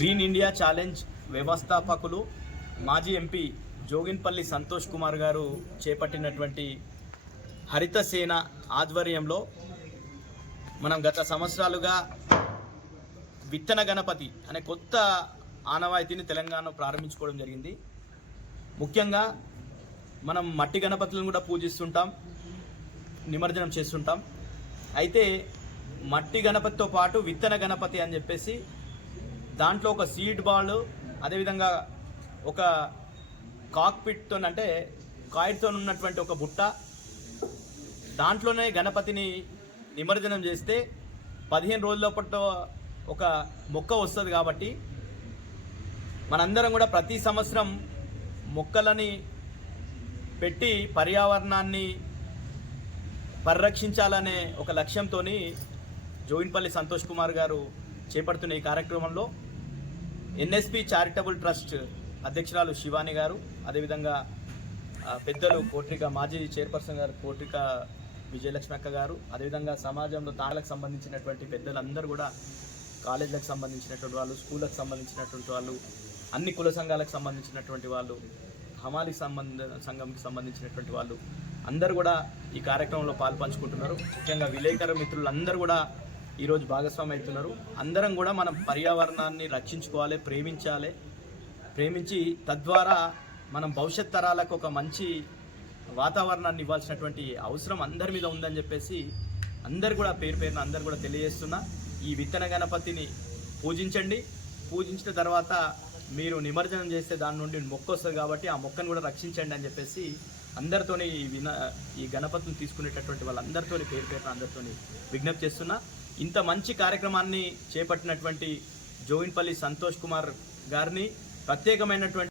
Green India challenge వ్యవస్థాపకులు మాజీ MP Joginpally Santosh Kumar గారు చేపట్టినటువంటి హరిత సేన ఆధ్వర్యంలో మనం గత సంవత్సరాలుగా విత్తన గణపతి అనే కొత్త ఆనవాయితీని తెలంగాణలో ప్రారంభించుకోవడం జరిగింది. ముఖ్యంగా మనం మట్టి గణపతులను కూడా పూజిస్తుంటాం నిమజ్జనం చేస్తుంటాం. అయితే మట్టి గణపతితో పాటు విత్తన గణపతి అని చెప్పేసి దాంట్లో ఒక సీడ్ బాల్ అదేవిధంగా ఒక కాక్పిట్తో అంటే కాయిడ్తో ఉన్నటువంటి ఒక బుట్ట. దాంట్లోనే గణపతిని నిమజ్జనం చేస్తే పదిహేను రోజుల ఒక మొక్క వస్తుంది కాబట్టి మనందరం కూడా ప్రతి సంవత్సరం మొక్కలని పెట్టి పర్యావరణాన్ని పరిరక్షించాలనే ఒక లక్ష్యంతో జోగిన్పల్లి సంతోష్ కుమార్ గారు చేపడుతున్న ఈ కార్యక్రమంలో ఎన్ఎస్పి చారిటబుల్ ట్రస్ట్ అధ్యక్షురాలు శివాని గారు అదేవిధంగా పెద్దలు కోట్రిక మాజీ చైర్పర్సన్ గారు కోట్రిక విజయలక్ష్మి అక్క గారు అదేవిధంగా సమాజంలో తాళలకు సంబంధించినటువంటి పెద్దలందరూ కూడా కాలేజీలకు సంబంధించినటువంటి వాళ్ళు స్కూళ్ళకు సంబంధించినటువంటి వాళ్ళు అన్ని కుల సంఘాలకు సంబంధించినటువంటి వాళ్ళు హమాలి సంబంధ సంఘంకి సంబంధించినటువంటి వాళ్ళు అందరూ కూడా ఈ కార్యక్రమంలో పాలు పంచుకుంటున్నారు. ముఖ్యంగా విలేకరు మిత్రులందరూ కూడా ఈరోజు భాగస్వామి అవుతున్నారు. అందరం కూడా మనం పర్యావరణాన్ని రక్షించుకోవాలి ప్రేమించాలి. ప్రేమించి తద్వారా మనం భవిష్యత్ తరాలకు ఒక మంచి వాతావరణాన్ని ఇవ్వాల్సినటువంటి అవసరం అందరి మీద ఉందని చెప్పేసి అందరు కూడా పేరు పేరున అందరు కూడా తెలియజేస్తున్నా. ఈ విత్తన గణపతిని పూజించండి. పూజించిన తర్వాత మీరు నిమజ్జనం చేస్తే దాని నుండి మొక్క వస్తుంది కాబట్టి ఆ మొక్కను కూడా రక్షించండి అని చెప్పేసి అందరితోని ఈ విన ఈ గణపతిని తీసుకునేటటువంటి వాళ్ళందరితోని పేరు పేరున అందరితోని విజ్ఞప్తి చేస్తున్నా. ఇంత మంచి కార్యక్రమాన్ని చేపట్టినటువంటి జోవిన్పల్లి సంతోష్ కుమార్ గారిని ప్రత్యేకమైనటువంటి